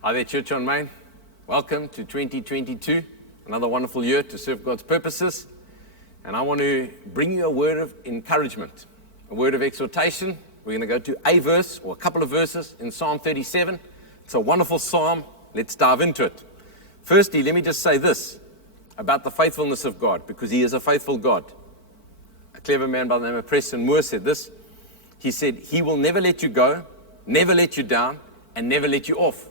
Hi there, Church on Main. Welcome to 2022, another wonderful year to serve God's purposes. And I want to bring you a word of encouragement, a word of exhortation. We're going to go to a verse or a couple of verses in Psalm 37. It's a wonderful psalm. Let's dive into it. Firstly, let me just say this about the faithfulness of God, because He is a faithful God. A clever man by the name of Preston Moore said this. He said, He will never let you go, never let you down, and never let you off.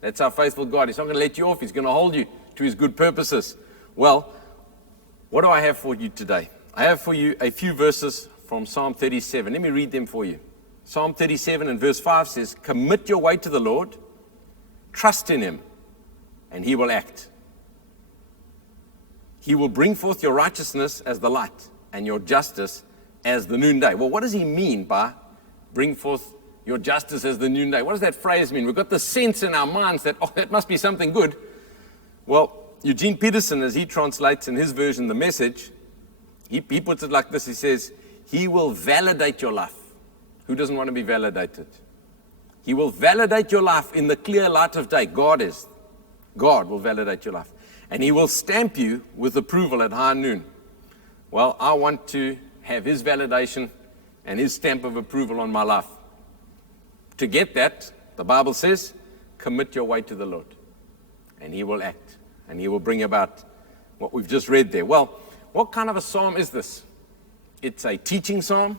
That's our faithful God. He's not going to let you off. He's going to hold you to His good purposes. Well, what do I have for you today? I have for you a few verses from Psalm 37. Let me read them for you. Psalm 37 and verse 5 says, Commit your way to the Lord, trust in Him, and He will act. He will bring forth your righteousness as the light and your justice as the noonday. Well, what does He mean by bring forth your justice as the noonday? What does that phrase mean? We've got the sense in our minds that, that must be something good. Well, Eugene Peterson, as he translates in his version, the Message, he puts it like this. He says, He will validate your life. Who doesn't want to be validated? He will validate your life in the clear light of day. God will validate your life. And He will stamp you with approval at high noon. Well, I want to have His validation and His stamp of approval on my life. To get that, the Bible says, commit your way to the Lord, and He will act, and He will bring about what we've just read there. Well, what kind of a psalm is this? It's a teaching psalm.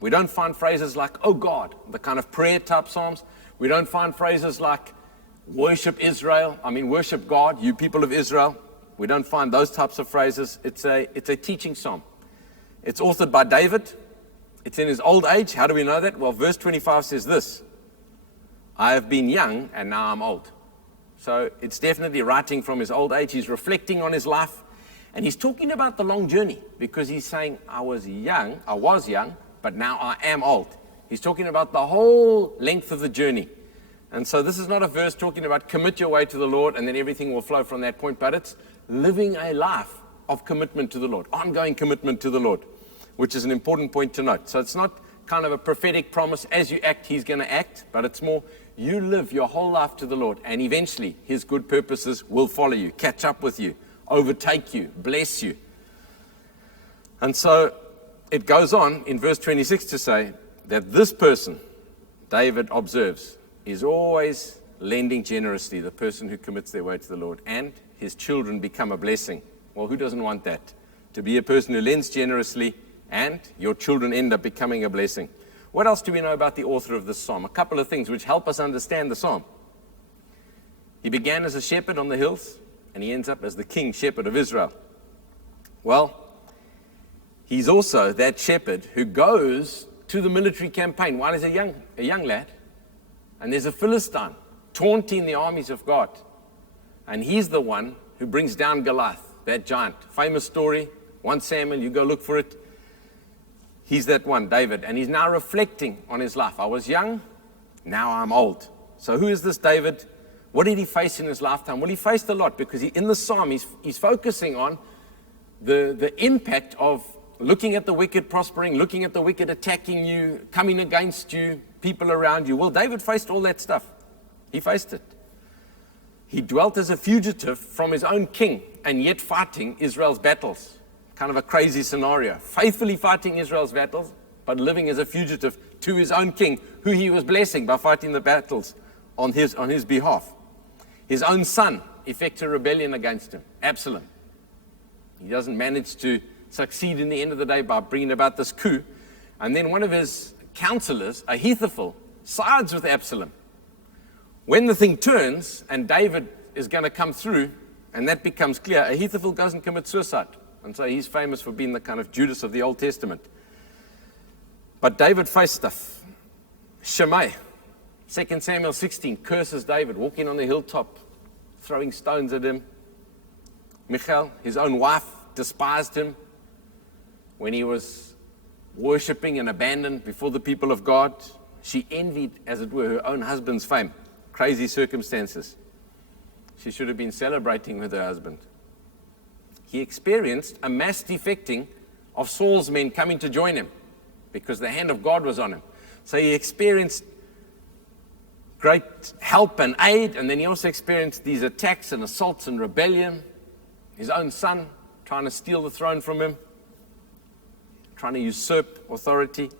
We don't find phrases like, oh God, the kind of prayer type psalms. We don't find phrases like, worship God, you people of Israel. We don't find those types of phrases. It's a teaching psalm. It's authored by David. It's in his old age. How do we know that? Well, verse 25 says this, I have been young and now I'm old. So it's definitely writing from his old age. He's reflecting on his life. And he's talking about the long journey, because he's saying, I was young, but now I am old. He's talking about the whole length of the journey. And so this is not a verse talking about commit your way to the Lord and then everything will flow from that point, but it's living a life of commitment to the Lord, ongoing commitment to the Lord, which is an important point to note. So it's not kind of a prophetic promise, as you act, He's going to act, but it's more, you live your whole life to the Lord, and eventually His good purposes will follow you, catch up with you, overtake you, bless you. And so it goes on in verse 26 to say that this person, David observes, is always lending generously, the person who commits their way to the Lord, and his children become a blessing. Well, who doesn't want that? To be a person who lends generously and your children end up becoming a blessing. What else do we know about the author of this psalm? A couple of things which help us understand the psalm. He began as a shepherd on the hills, and he ends up as the king shepherd of Israel. Well, he's also that shepherd who goes to the military campaign while he's a young lad, and there's a Philistine taunting the armies of God, and he's the one who brings down Goliath, that giant. Famous story, 1 Samuel, you go look for it. He's that one, David, and he's now reflecting on his life. I was young, now I'm old. So who is this David? What did he face in his lifetime? Well, he faced a lot, because in the psalm, he's focusing on the impact of looking at the wicked prospering, looking at the wicked attacking you, coming against you, people around you. Well, David faced all that stuff. He faced it. He dwelt as a fugitive from his own king, and yet fighting Israel's battles. Kind of a crazy scenario. Faithfully fighting Israel's battles, but living as a fugitive to his own king, who he was blessing by fighting the battles on his behalf. His own son effects a rebellion against him, Absalom. He doesn't manage to succeed in the end of the day by bringing about this coup. And then one of his counselors, Ahithophel, sides with Absalom. When the thing turns and David is going to come through, and that becomes clear, Ahithophel goes and commits suicide. And so he's famous for being the kind of Judas of the Old Testament. But David faced stuff. Shimei, 2 Samuel 16, curses David, walking on the hilltop, throwing stones at him. Michal, his own wife, despised him when he was worshipping and abandoned before the people of God. She envied, as it were, her own husband's fame. Crazy circumstances. She should have been celebrating with her husband. He experienced a mass defecting of Saul's men coming to join him because the hand of God was on him. So he experienced great help and aid, and then he also experienced these attacks and assaults and rebellion. His own son trying to steal the throne from him, trying to usurp authority.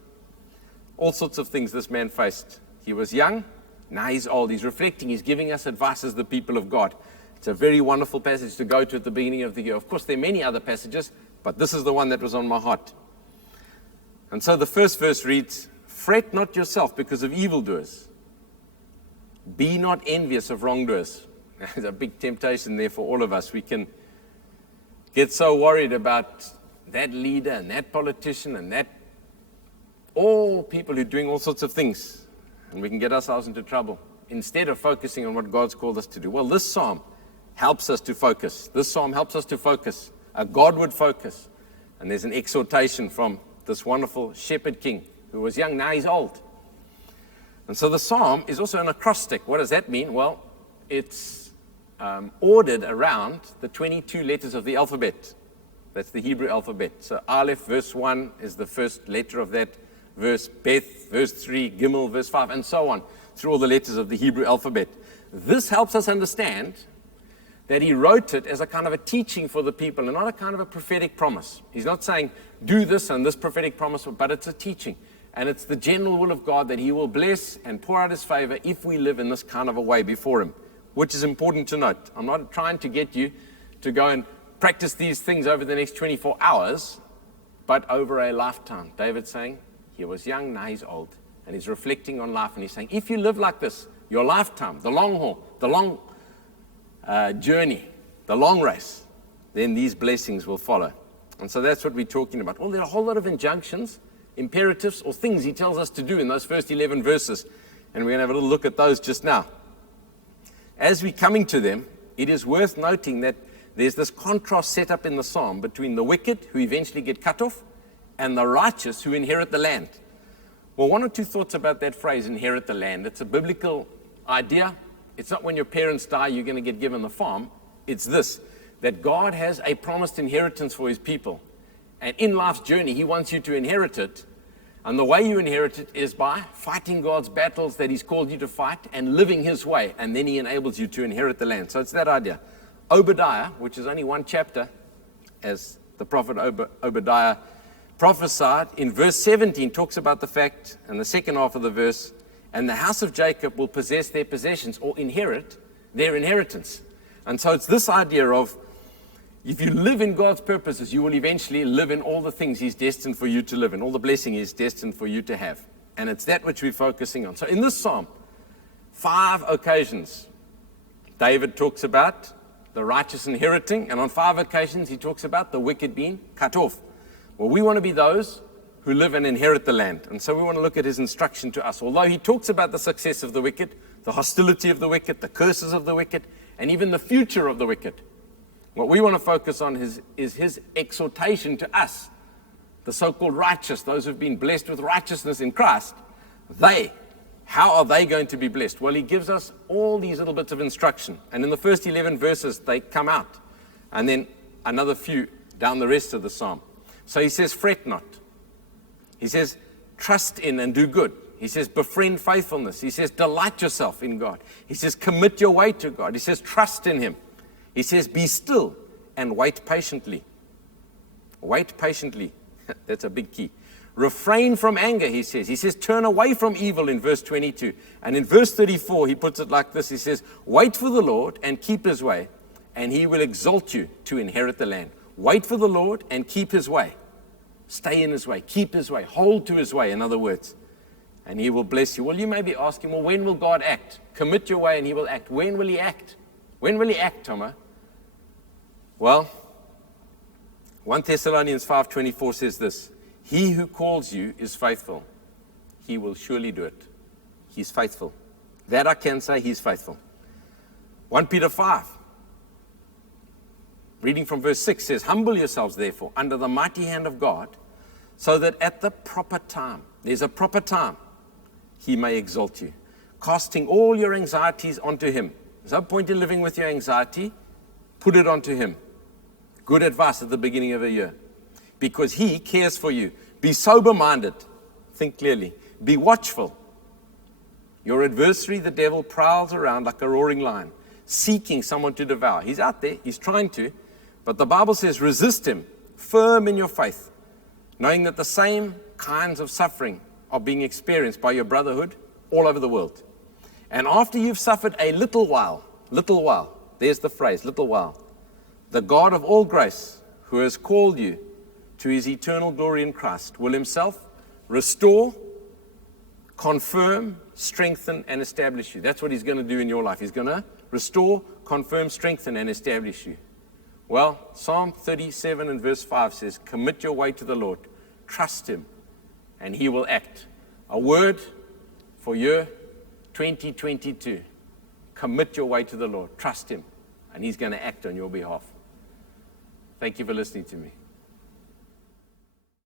All sorts of things this man faced. He was young, now he's old. He's reflecting, he's giving us advice as the people of God. It's a very wonderful passage to go to at the beginning of the year. Of course, there are many other passages, but this is the one that was on my heart. And so the first verse reads, "Fret not yourself because of evildoers. Be not envious of wrongdoers." There's a big temptation there for all of us. We can get so worried about that leader and that politician and that all people who are doing all sorts of things, and we can get ourselves into trouble instead of focusing on what God's called us to do. Well, this psalm helps us to focus. This psalm helps us to focus, a Godward focus. And there's an exhortation from this wonderful shepherd king who was young, now he's old. And so the psalm is also an acrostic. What does that mean? Well, it's ordered around the 22 letters of the alphabet. That's the Hebrew alphabet. So Aleph, verse 1, is the first letter of that verse. Beth, verse 3, Gimel, verse 5, and so on, through all the letters of the Hebrew alphabet. This helps us understand that he wrote it as a kind of a teaching for the people and not a kind of a prophetic promise. He's not saying, do this and this prophetic promise, but it's a teaching. And it's the general will of God that he will bless and pour out his favor if we live in this kind of a way before him, which is important to note. I'm not trying to get you to go and practice these things over the next 24 hours, but over a lifetime. David's saying, he was young, now he's old. And he's reflecting on life, and he's saying, if you live like this, your lifetime, the long haul, the long journey, the long race, then these blessings will follow. And so that's what we're talking about. Well, there are a whole lot of injunctions, imperatives, or things he tells us to do in those first 11 verses. And we're going to have a little look at those just now. As we're coming to them, it is worth noting that there's this contrast set up in the psalm between the wicked, who eventually get cut off, and the righteous, who inherit the land. Well, one or two thoughts about that phrase, inherit the land. It's a biblical idea. It's not when your parents die, you're going to get given the farm. It's this, that God has a promised inheritance for his people. And in life's journey, he wants you to inherit it. And the way you inherit it is by fighting God's battles that he's called you to fight and living his way. And then he enables you to inherit the land. So it's that idea. Obadiah, which is only one chapter, as the prophet Obadiah prophesied, in verse 17 talks about the fact, and the second half of the verse, and the house of Jacob will possess their possessions or inherit their inheritance. And so it's this idea of, if you live in God's purposes, you will eventually live in all the things he's destined for you to live in, all the blessing he's destined for you to have. And it's that which we're focusing on. So in this psalm, 5 occasions, David talks about the righteous inheriting, and on 5 occasions he talks about the wicked being cut off. Well, we want to be those who live and inherit the land. And so we want to look at his instruction to us. Although he talks about the success of the wicked, the hostility of the wicked, the curses of the wicked, and even the future of the wicked, what we want to focus on is his exhortation to us, the so-called righteous, those who've been blessed with righteousness in Christ. How are they going to be blessed? Well, he gives us all these little bits of instruction. And in the first 11 verses, they come out. And then another few down the rest of the psalm. So he says, fret not. He says, trust in and do good. He says, befriend faithfulness. He says, delight yourself in God. He says, commit your way to God. He says, trust in him. He says, be still and wait patiently. Wait patiently. That's a big key. Refrain from anger, he says. He says, turn away from evil in verse 22. And in verse 34, he puts it like this. He says, wait for the Lord and keep his way, and he will exalt you to inherit the land. Wait for the Lord and keep his way. Stay in his way. Keep his way. Hold to his way, in other words. And he will bless you. Well, you may be asking, well, when will God act? Commit your way and he will act. When will he act? When will he act, Thomas? Well, 1 Thessalonians 5:24 says this. He who calls you is faithful. He will surely do it. He's faithful. That I can say, he's faithful. 1 Peter 5. Reading from verse 6 says, humble yourselves, therefore, under the mighty hand of God, so that at the proper time, there's a proper time, he may exalt you, casting all your anxieties onto him. There's no point in living with your anxiety. Put it onto him. Good advice at the beginning of a year. Because he cares for you. Be sober-minded. Think clearly. Be watchful. Your adversary, the devil, prowls around like a roaring lion, seeking someone to devour. He's out there, he's trying to, but the Bible says resist him, firm in your faith, knowing that the same kinds of suffering are being experienced by your brotherhood all over the world. And after you've suffered a little while, there's the phrase, little while, the God of all grace, who has called you to his eternal glory in Christ, will himself restore, confirm, strengthen, and establish you. That's what he's going to do in your life. He's going to restore, confirm, strengthen, and establish you. Well, Psalm 37 and verse 5 says, commit your way to the Lord, trust him, and he will act. A word for year 2022. Commit your way to the Lord, trust him, and he's going to act on your behalf. Thank you for listening to me.